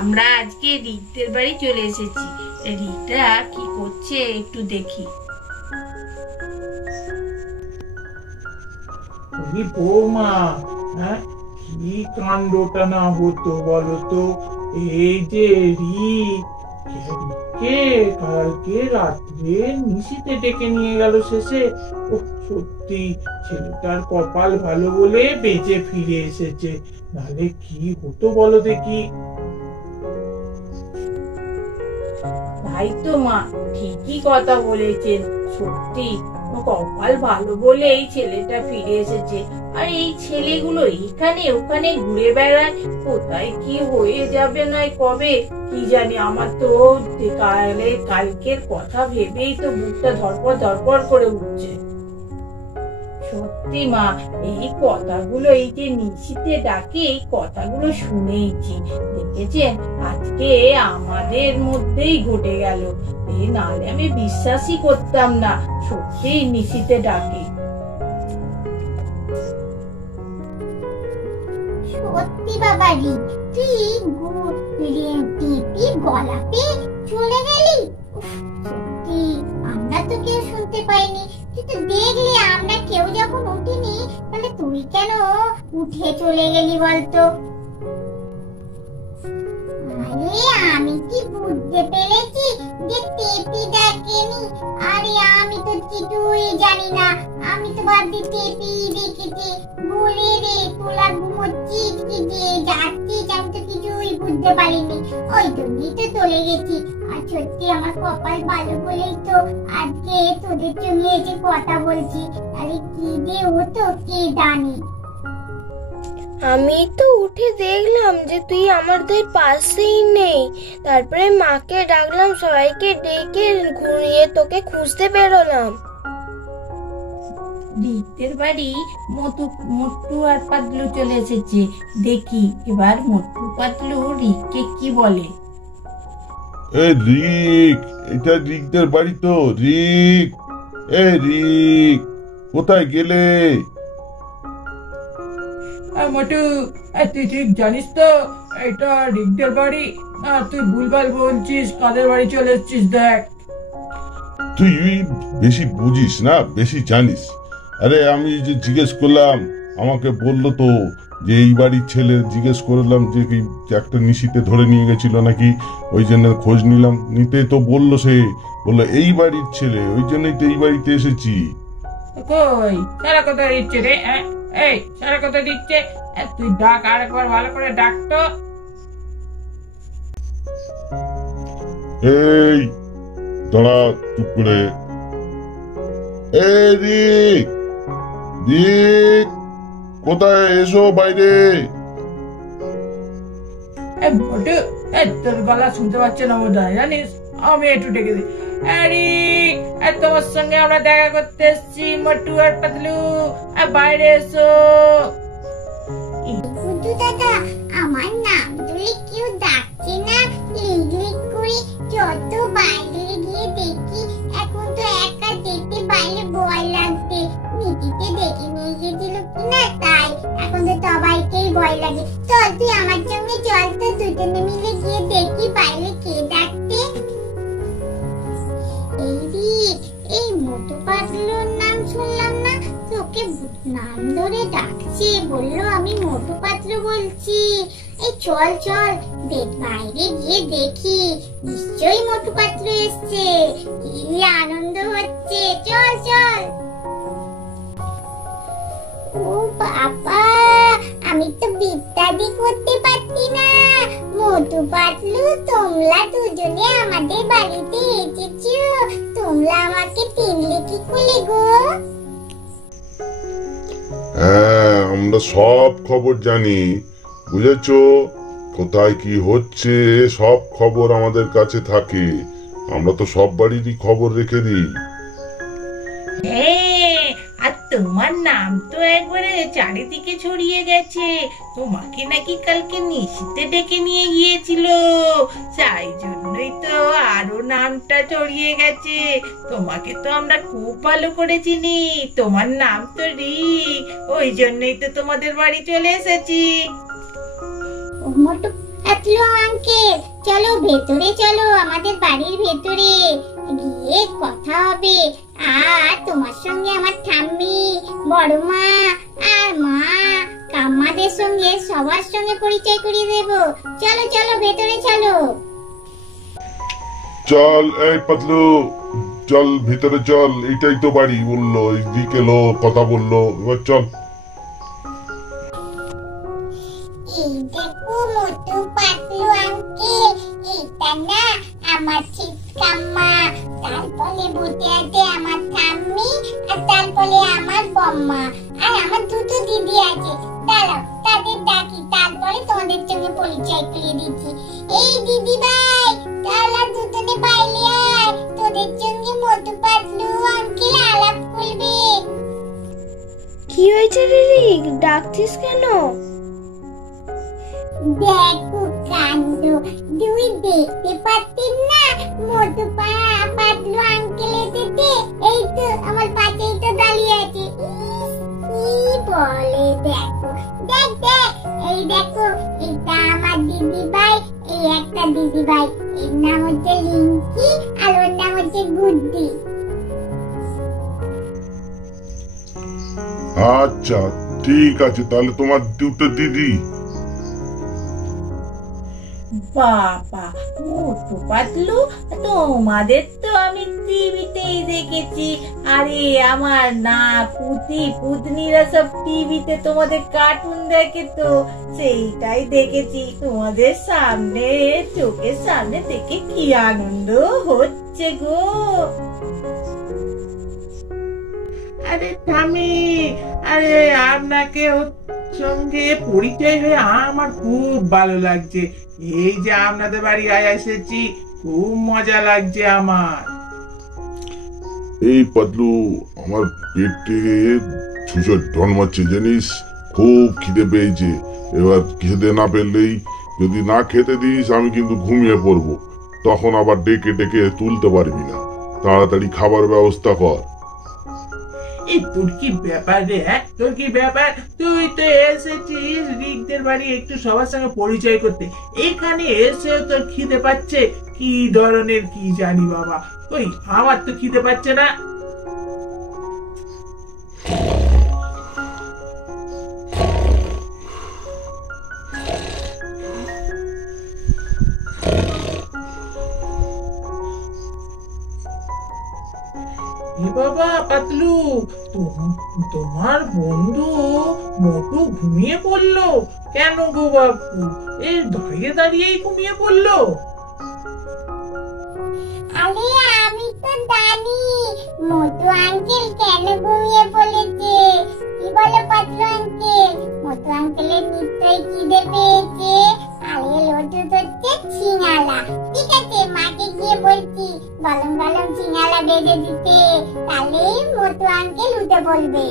আমরা আজকে রিক্তের বাড়ি চলে এসেছি। রিকটা কি করছে একটু দেখি। বৌমা, হ্যাঁ, কি কাণ্ডটা না হতো বলতো? এই যে রিককে কালকে রাত্রে নিশিতে ডেকে নিয়ে গেল শেষে। ও সত্যি ছেলেটার কপাল ভালো বলে বেঁচে ফিরে এসেছে, নাহলে কি হতো বলো দেখি। তাই তো মা, ঠিকই কথা বলেছেন। সত্যি কপাল ভালো বলে এই ছেলেটা ফিরে এসেছে। আর এই ছেলেগুলো এখানে ওখানে ঘুরে বেড়ায়, কোথায় কি হয়ে যাবে না কবে কি জানি। আমার তো কালকের কথা ভেবেই তো বুকটা ধরপড় ধরপড় করে উঠছে। সত্যি মা, এই কথাগুলো এই যে নিশিতে ডাকে, এই কথাগুলো শুনেইছি। দেখেছেন, আজকে আমাদের মধ্যেই ঘটে গেল। এই নাহলে আমি বিশ্বাসই করতাম না সত্যি নিশিতে ডাকে। সত্যি বাবা রি, তুই টিপি গলাতে চলে গেলি। সত্যি আমরা তো কেউ শুনতে পাইনি, তুই তো দেখলি আমরা কেউ যখন উঠিনি, তাহলে তুই কেন উঠে চলে গেলি বলতো? আরে আমি কি বুঝতে পেরেছি যে টেপি ডাকেনি। আরে আমি তো কিছুই জানি না, আমি তো ভাবছি টেপি দেখেছে। বলে রে, তোলা ঘুমোচ্ছিস কি যে যাচ্ছিস, আমি তো কিছুই বুঝতে পারিনি, ওই জন্যই তো চলে গেছি। আর সত্যি আমার কপাল ভালো বলেই তো আজকে তোদের সঙ্গে এসে কথা বলছি, আরে কি যে হতো কে জানে। আমি তো উঠে দেখলাম যে তুই আমাদের পাশেই নেই। তারপরে মাকে ডাকলাম, সবাইকে ডেকে ঘুরিয়ে তোকে খুঁজতে বেরোলাম। রিক্তের বাড়ি মোট্টু আর পাতলু চলে এসেছে। দেখি এবার মোট্টু পাতলু রিককে কি বলে। রিক, এটা রিকদের বাড়ি তো। রিক, রিক, কোথায় গেলে? মোটু, তুই ঠিক জানিস তো এটা রিকদের বাড়ি? না তুই ভুলভাল বলছিস, কাদের বাড়ি চলে এসেছিস দেখ। তুই বেশি বুঝিস না, বেশি জানিস। আরে আমি যে জিজ্ঞেস করলাম, আমাকে বললো তো যে এই বাড়ির ছেলে। জিজ্ঞেস করলাম যে কি একটা নিশিতে ধরে নিয়ে গেছিল নাকি, ওই জন্য খোঁজ নিলাম। নিতে তো বললো, সে বললো এই বাড়ির ছেলে, ওই জন্যই তো এই বাড়িতে এসেছি। কই সারা কথা দিচ্ছে রে? এই সারা কথা দিচ্ছে, তুই ডাক, আর একবার ভালো করে ডাক তো। এই দাঁড়া চুপ করে। রিক, রিক, কোথায়? এসো বাইরে। মোটু, তোর গলা শুনতে পাচ্ছে না বোধ হয়, জানিস? আমি একটু ডেকে দিই। তোমার সঙ্গে আমরা দেখা করতে এসেছি, মোটু আর পাতলু, বাইরে এসো। বুদ্ধু দাদা, আমার নাম ধরে কেউ ডাকছে না, লিক লিক করে যত বাইরে গিয়ে দেখি। এখন তো একা দেখতে বাইরে ভয় লাগছে, নিকিকে দেখে নিয়ে গেছিল কিনা তাই এখন তো সবাইকেই ভয় লাগে। চল তুই আমার সঙ্গে চল তো, দুজনে মিলে গিয়ে দেখি বাইরে কে ডাকছে। এই মোটু পাতলুর নাম শুনলাম না, তোকে নাম ধরে ডাকছে, বললো আমি মোটু পাতলু বলছি। এই চল চল বাইরে গিয়ে দেখি, নিশ্চয়ই মোটু পাতলু এসছে, কি আনন্দ হচ্ছে। চল চল। ও বাবা, আমি তো বিদ্যাদি করতে পারছি না। মোটু পাতলু, তোমরা দুজনে আমাদের বাড়িতে এসেছো, তোমরা আমাকে চিনলে কি করে গো? হ্যাঁ, আমরা সব খবর জানি, বুঝেছো? কোথায় কি হচ্ছে সব খবর আমাদের কাছে থাকে। আমরা তো সব বাড়িরই খবর রেখে দিই। আর তোমার নাম তো একবারে চারিদিকে ছড়িয়ে গেছে। তোমাকে নাকি কালকে নিশিতে ডেকে নিয়ে গিয়েছিল, তাই জন্যই তো আরো নামটা ছড়িয়ে গেছে। তোমাকে তো আমরা খুব ভালো করে চিনি, তোমার নাম তো রিক, ওই জন্যই তো তোমাদের বাড়ি চলে এসেছি। মোটু পাতলু আঙ্কেল, চলো ভেতরে চলো, আমাদের বাড়ির ভেতরে গিয়ে কথা হবে। আর তোমার সঙ্গে আমার ঠাম্মি, বড় মা আর মা কাম্মাদের সঙ্গে সবার সঙ্গে পরিচয় করিয়ে দেব। চলো চলো ভেতরে চলো। চল এই পাতলু, চল ভিতরে চল, এইটাই তো বাড়ি বললো, এইদিকে এলো কথা বললো, এবার চল। এই দেখো মোটু পাতলু আঙ্কেল, এটা না আমার চিৎকাম্মা, তারপরে বসে আছে আমার ঠাম্মি, আর তারপরে আমার বম্মা, আর আমার দুটো দিদি আছে। দাঁড়াও তাদের ডাকি, তারপরে তোমাদের সঙ্গে পরিচয় করিয়ে দিচ্ছি। এই দিদি ভাই, তাহলে দুজনে বাইরে আয়, তোদের সঙ্গে মোটু পাতলু আঙ্কেল আলাপ করবে। কি হয়েছে দিদি, ডাকছিস কেন? দেখো কাণ্ড, তুমি দেখতে পাচ্ছেন না মোটু পাতলু আঙ্কেল এসেছে? এই তো আমার পাশেই তো দাঁড়িয়ে আছে। কি বলে দেখো, দেখ দেখ, এই দেখো, এটা আমার দিদি ভাই, এই একটা দিদি ভাই, এর নাম হচ্ছে লিঙ্কি আর ওর নাম হচ্ছে গুড্ডি। আচ্ছা ঠিক আছে, তাহলে তোমার দুটো দিদি। বাবা মোটু পাতলু, তোমাদের তো আমি টিভিতেই দেখেছি। আরে আমার না পুতি পুতনিরা সব টিভিতে তোমাদের কার্টুন দেখে, তো সেইটাই দেখেছি। তোমাদের সামনে, চোখের সামনে দেখে কি আনন্দ হচ্ছে গো। আরে ঠামি, আরে আপনাকে সঙ্গে পরিচয় হয়ে আমার খুব ভালো লাগছে। এই যে আপনাদের বাড়ি এসেছি, খুব মজা লাগছে আমার। এই পাতলু, আমার পেটে ছুঁচো জন্মাচ্ছে জানিস, খুব খিদে পেয়েছে। এবার খেতে না পেলেই, যদি না খেতে দিস আমি কিন্তু ঘুমিয়ে পড়বো, তখন আবার ডেকে ডেকে তুলতে পারবি না। তাড়াতাড়ি খাবার ব্যবস্থা কর। এই তোর কি ব্যাপার রে? তোর কি ব্যাপার? তুই তো এসেছিস রিকদের বাড়ি একটু সবার সঙ্গে পরিচয় করতে, এখানে এসেও তোর খিদে পাচ্ছে? কি ধরনের কি জানি বাবা, ওই আমার তো খিদে পাচ্ছে না। বাবা পাতলু, তোমার বন্ধু মোটু ঘুমিয়ে পড়লো কেন গো বাপু? এই দাঁড়িয়ে দাঁড়িয়েই ঘুমিয়ে পড়লো? আরে আমি তো জানি মোটু আঙ্কেল কেন ঘুমিয়ে পড়েছে। কি বলো পাতলু আঙ্কেল? মোটু আঙ্কেলের নিশ্চয়ই খিদে পেয়েছে। আরে লটু হচ্ছে সিঙ্গালা। ঠিক আছে, মাকে গিয়ে বলছি গরম গরম সিঙ্গালা ভেজে দিতে, তাহলেই মোটু আঙ্কেল উঠে পড়বে।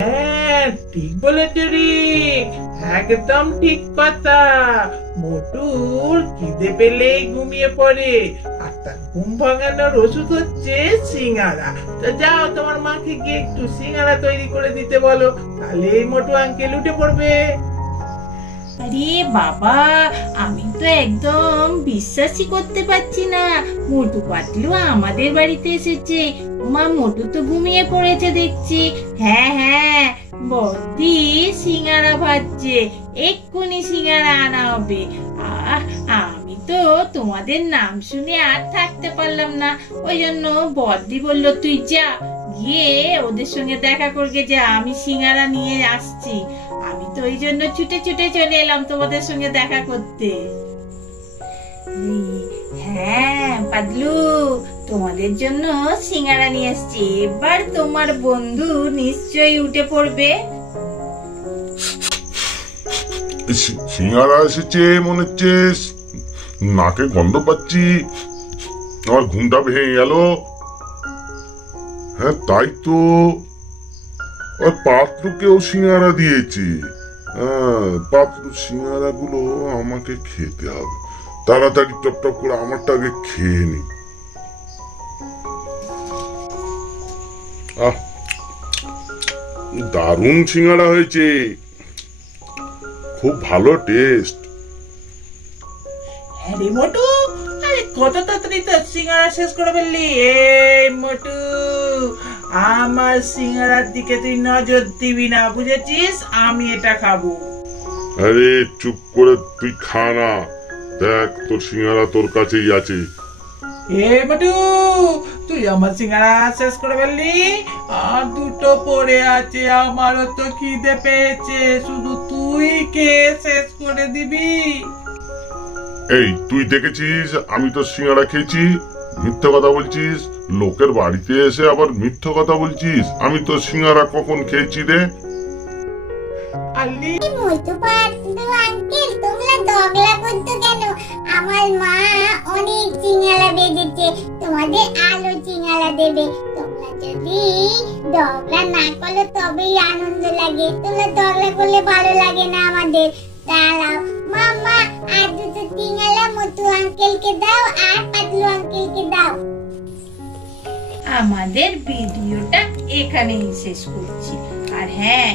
হ্যাঁ ঠিক বলেছ রিক, একদম ঠিক কথা। মোটুর খিদে পেলেই ঘুমিয়ে পড়ে, আর তার ঘুম ভাঙানোর ওষুধ হচ্ছে সিঙ্গারা। তো যাও তোমার মাকে গিয়ে একটু সিঙ্গারা তৈরি করে দিতে বলো, তাহলেই মোটু আঙ্কেল উঠে পড়বে। আরে বাবা, আমি তো একদম বিশ্বাসই করতে পারছি না মোটু পাতলু আমাদের বাড়িতে এসেছে। মা মোটু তো ঘুমিয়ে পড়েছে দেখছি। হ্যাঁ হ্যাঁ, বদ্দি সিঙ্গারা ভাজছে, এক্ষুনি সিঙ্গারা আনা হবে। আমি তো তোমাদের নাম শুনে আর থাকতে পারলাম না, ওই জন্য বদ্দি বলল তুই যা, গিয়ে ওদের সঙ্গে দেখা করবে, যা আমি সিঙ্গারা নিয়ে আসছি। আমি তো ওই জন্য ছুটে ছুটে চলে এলাম তোমাদের সঙ্গে দেখা করতে। হ্যাঁ পাতলু, তোমাদের জন্য সিঙ্গারা নিয়ে এসছি। এবার তোমার বন্ধু নিশ্চয়ই উঠে পড়বে। সিঙ্গারা এসেছে মনে হচ্ছে, নাকে গন্ধ পাচ্ছি, আমার ঘুমটা ভেঙে গেল। হ্যাঁ তাই তো, পাতলুকেও সিঙ্গারা দিয়েছি। পাতলু সিঙ্গারা গুলো আমাকে খেতে হবে, তাড়াতাড়ি টপ টপ করে আমারটা আগে খেয়ে নি। দারুণ সিঙ্গারা হয়েছে, খুব ভালো টেস্ট। আরে মোটু, আরে কত তাড়াতাড়ি তো সিঙ্গারা শেষ করে ফেললি। এই মোটু, আমার সিঙ্গারার দিকে তুই নজর দিবি না, বুঝেছিস? আমি এটা খাবো। আরে চুপ করে তুই খা না, দেখ তোর সিঙ্গারা তোর কাছেই আছে। এ মোটু, তুই আমার সিঙ্গারা শেষ করে ফেললি, আর দুটো পড়ে আছে। আমারও তো খিদে পেয়েছে, শুধু তুই কে শেষ করে দিবি? এই তুই দেখেছিস আমি তো সিঙ্গারা খেয়েছি? মিথ্যে কথা বলছিস, লোকের বাড়িতে এসে আবার মিথ্যে কথা বলছিস। আমি তো সিঙ্গারা কখন খেয়েছি রে? আলি মোটু পাতলু আঙ্কেল, তোমরা দগলা করছো কেন? আমার মা অনেক চিংড়া বেজেছে, তোমাদের আলো চিংড়া দেবে। তোমরা যদি দগলা না করো তবেই আনন্দ লাগে, তোমরা দগলা করলে ভালো লাগে না আমাদের। দাঁড়াও মামা, আর দুটো চিংড়া মোটু আঙ্কেলকে দাও আর পাতলু আঙ্কেলকে দাও। আমাদের ভিডিওটা এখানেই শেষ করছি। আর হ্যাঁ,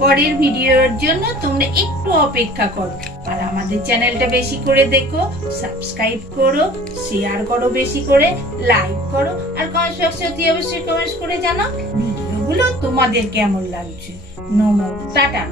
পরের ভিডিওর জন্য তোমরা একটু অপেক্ষা করো, আর আমাদের চ্যানেলটা বেশি করে দেখো, সাবস্ক্রাইব করো, শেয়ার করো, বেশি করে লাইক করো, আর কমেন্ট বক্সে অবশ্যই কমেন্টস করে জানাও ভিডিওগুলো তোমাদের কেমন লাগছে। নমো, টাটা।